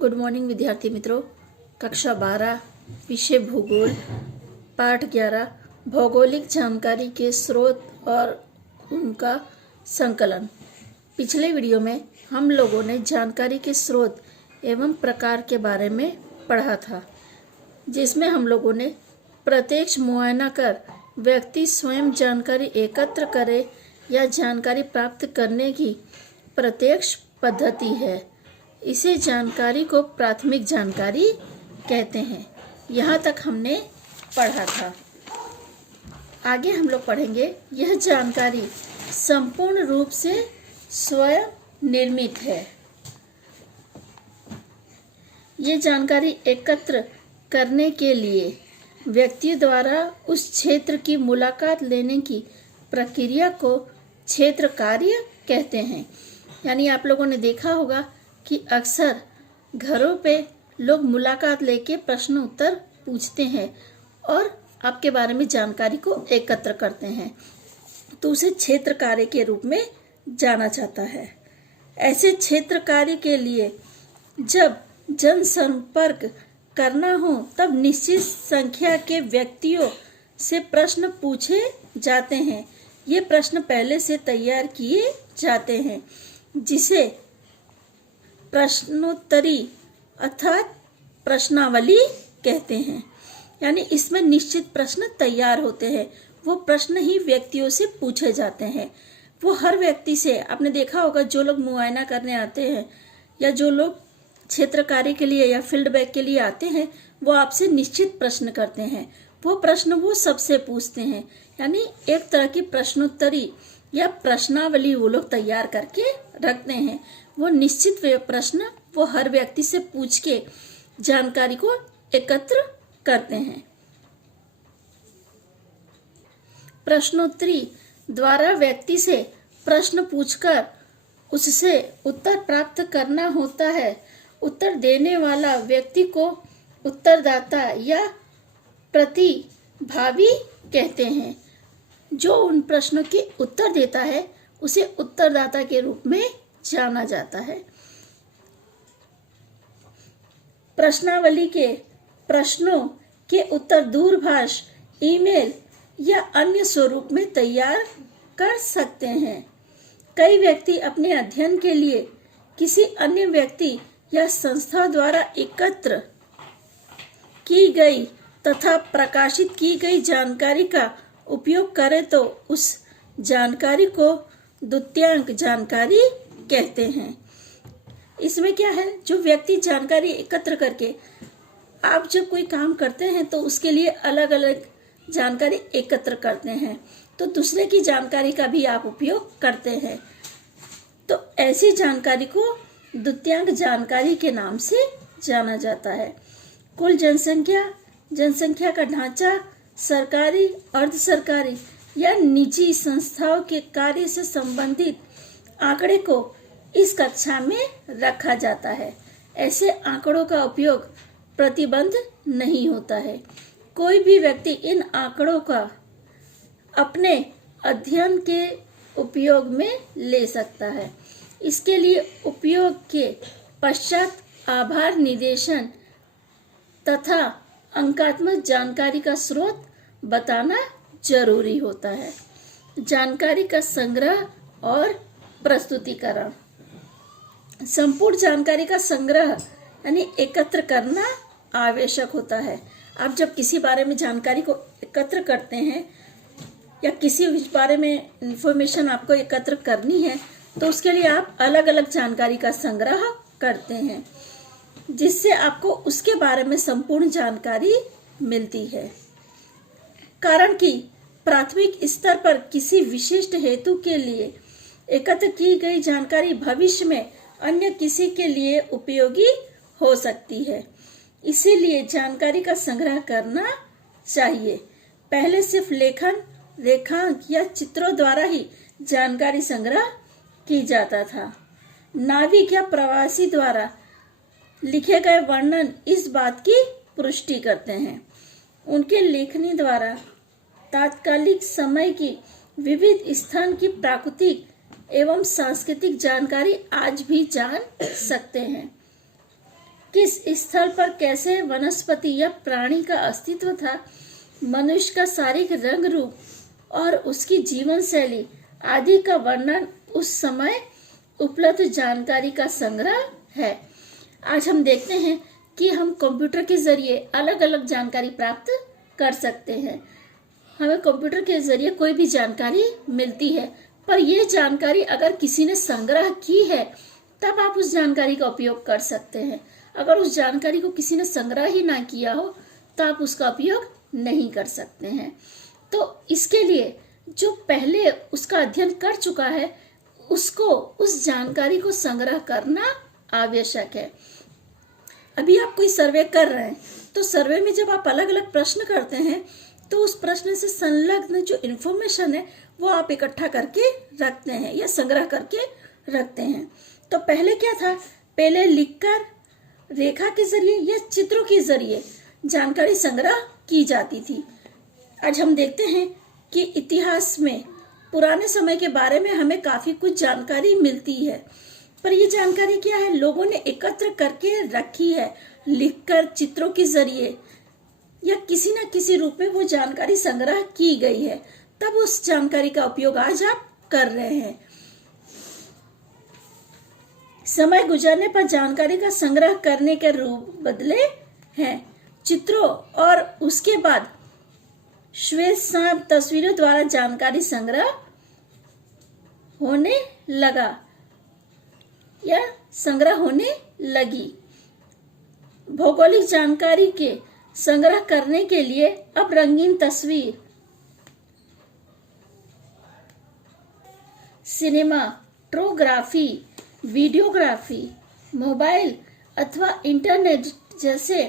Good morning विद्यार्थी मित्रों। कक्षा 12 विषय भूगोल पाठ 11 भौगोलिक जानकारी के स्रोत और उनका संकलन। पिछले वीडियो में हम लोगों ने जानकारी के स्रोत एवं प्रकार के बारे में पढ़ा था, जिसमें हम लोगों ने प्रत्यक्ष मुआयना कर व्यक्ति स्वयं जानकारी एकत्र करे या जानकारी प्राप्त करने की प्रत्यक्ष पद्धति है। इसे जानकारी को प्राथमिक जानकारी कहते हैं। यहाँ तक हमने पढ़ा था। आगे हम लोग पढ़ेंगे, यह जानकारी संपूर्ण रूप से स्वयं निर्मित है। ये जानकारी एकत्र करने के लिए व्यक्ति द्वारा उस क्षेत्र की मुलाकात लेने की प्रक्रिया को क्षेत्र कार्य कहते हैं। यानी आप लोगों ने देखा होगा कि अक्सर घरों पे लोग मुलाकात लेके प्रश्न उत्तर पूछते हैं और आपके बारे में जानकारी को एकत्र करते हैं, तो उसे क्षेत्र कार्य के रूप में जाना जाता है। ऐसे क्षेत्र कार्य के लिए जब जनसंपर्क करना हो तब निश्चित संख्या के व्यक्तियों से प्रश्न पूछे जाते हैं। ये प्रश्न पहले से तैयार किए जाते हैं, जिसे प्रश्नोत्तरी अर्थात प्रश्नावली कहते हैं। यानी इसमें निश्चित प्रश्न तैयार होते हैं, वो प्रश्न ही व्यक्तियों से पूछे जाते हैं। वो हर व्यक्ति से, आपने देखा होगा, जो लोग मुआयना करने आते हैं या जो लोग क्षेत्र कार्य के लिए या फील्ड बैक के लिए आते हैं, वो आपसे निश्चित प्रश्न करते हैं। वो प्रश्न वो सबसे पूछते हैं। यानी एक तरह की प्रश्नोत्तरी या प्रश्नावली वो लोग तैयार करके रखते हैं। वो निश्चित प्रश्न वो हर व्यक्ति से पूछ के जानकारी को एकत्र करते हैं। प्रश्नोत्तरी द्वारा व्यक्ति से प्रश्न पूछकर उससे उत्तर प्राप्त करना होता है। उत्तर देने वाला व्यक्ति को उत्तरदाता या प्रतिभागी कहते हैं। जो उन प्रश्नों के उत्तर देता है उसे उत्तरदाता के रूप में जाना जाता है। प्रश्नावली के प्रश्नों के उत्तर दूरभाष, ईमेल या अन्य स्वरूप में तैयार कर सकते हैं। कई व्यक्ति अपने अध्ययन के लिए किसी अन्य व्यक्ति या संस्था द्वारा एकत्र की गई तथा प्रकाशित की गई जानकारी का उपयोग करें तो उस जानकारी को द्वितीयक जानकारी कहते हैं। इसमें क्या है, जो व्यक्ति जानकारी एकत्र करके, आप जब कोई काम करते हैं तो उसके लिए अलग अलग जानकारी एकत्र करते हैं, तो दूसरे की जानकारी का भी आप उपयोग करते हैं। तो ऐसी जानकारी को द्वितीयक जानकारी के नाम से जाना जाता है। कुल जनसंख्या, जनसंख्या का ढांचा, सरकारी, अर्ध सरकारी या निजी संस्थाओं के कार्य से संबंधित आंकड़े को इस कक्षा में रखा जाता है। ऐसे आंकड़ों का उपयोग प्रतिबंध नहीं होता है। कोई भी व्यक्ति इन आंकड़ों का अपने अध्ययन के उपयोग में ले सकता है। इसके लिए उपयोग के पश्चात आभार निर्देशन तथा अंकात्मक जानकारी का स्रोत बताना जरूरी होता है। जानकारी का संग्रह और प्रस्तुतिकरण। संपूर्ण जानकारी का संग्रह यानी एकत्र करना आवश्यक होता है। आप जब किसी बारे में जानकारी को एकत्र करते हैं या किसी बारे में इंफॉर्मेशन आपको एकत्र करनी है, तो उसके लिए आप अलग अलग जानकारी का संग्रह करते हैं, जिससे आपको उसके बारे में संपूर्ण जानकारी मिलती है। कारण कि प्राथमिक स्तर पर किसी विशिष्ट हेतु के लिए एकत्र की गई जानकारी भविष्य में अन्य किसी के लिए उपयोगी हो सकती है। इसीलिए जानकारी का संग्रह करना चाहिए। पहले सिर्फ लेखन, रेखांक या चित्रों द्वारा ही जानकारी संग्रह की जाता था। नाविक या प्रवासी द्वारा लिखे गए वर्णन इस बात की पुष्टि करते हैं। उनके लेखनी द्वारा तात्कालिक समय की विविध स्थान की प्राकृतिक एवं सांस्कृतिक जानकारी आज भी जान सकते हैं। किस स्थल पर कैसे वनस्पति या प्राणी का अस्तित्व था, मनुष्य का शारीरिक रंग रूप और उसकी जीवन शैली आदि का वर्णन उस समय उपलब्ध जानकारी का संग्रह है। आज हम देखते हैं कि हम कंप्यूटर के जरिए अलग अलग जानकारी प्राप्त कर सकते हैं। हमें कंप्यूटर के जरिए कोई भी जानकारी मिलती है, पर यह जानकारी अगर किसी ने संग्रह की है तब आप उस जानकारी का उपयोग कर सकते हैं। अगर उस जानकारी को किसी ने संग्रह ही ना किया हो तो आप उसका उपयोग नहीं कर सकते हैं। तो इसके लिए जो पहले उसका अध्ययन कर चुका है उसको उस जानकारी को संग्रह करना आवश्यक है। अभी आप कोई सर्वे कर रहे हैं तो सर्वे में जब आप अलग अलग प्रश्न करते हैं तो उस प्रश्न से संलग्न जो इन्फॉर्मेशन है वो आप इकट्ठा करके रखते हैं या संग्रह करके रखते हैं। तो पहले क्या था, पहले लिखकर, रेखा के जरिए या चित्रों के जरिए जानकारी संग्रह की जाती थी। आज हम देखते हैं कि इतिहास में पुराने समय के बारे में हमें काफी कुछ जानकारी मिलती है, पर ये जानकारी क्या है, लोगों ने एकत्र करके रखी है, लिखकर, चित्रों के जरिए या किसी न किसी रूप में वो जानकारी संग्रह की गई है। तब उस जानकारी का उपयोग आज आप कर रहे हैं। समय गुजरने पर जानकारी का संग्रह करने के रूप बदले हैं। चित्रों और उसके बाद श्वेत सांप तस्वीरों द्वारा जानकारी संग्रह होने लगा या संग्रह होने लगी। भौगोलिक जानकारी के संग्रह करने के लिए अब रंगीन तस्वीर, सिनेमाटोग्राफी, वीडियोग्राफी, मोबाइल अथवा इंटरनेट जैसे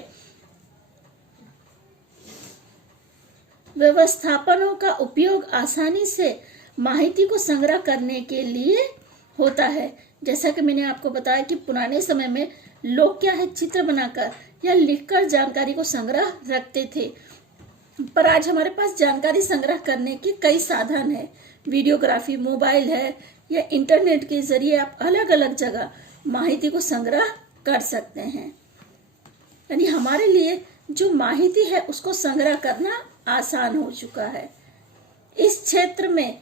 व्यवस्थापनों का उपयोग आसानी से माहिती को संग्रह करने के लिए होता है। जैसा कि मैंने आपको बताया कि पुराने समय में लोग क्या है, चित्र बनाकर या लिखकर जानकारी को संग्रह रखते थे, पर आज हमारे पास जानकारी संग्रह करने के कई साधन है। वीडियोग्राफी, मोबाइल है या इंटरनेट के जरिए आप अलग अलग जगह माहिती को संग्रह कर सकते हैं। यानी हमारे लिए जो माहिती है उसको संग्रह करना आसान हो चुका है। इस क्षेत्र में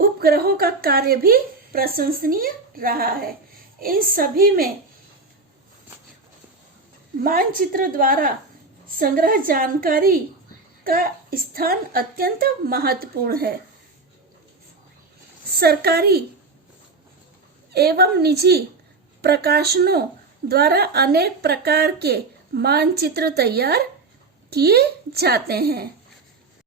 उपग्रहों का कार्य भी प्रशंसनीय रहा है। इन सभी में मानचित्र द्वारा संग्रह जानकारी का स्थान अत्यंत महत्वपूर्ण है। सरकारी एवं निजी प्रकाशनों द्वारा अनेक प्रकार के मानचित्र तैयार किए जाते हैं।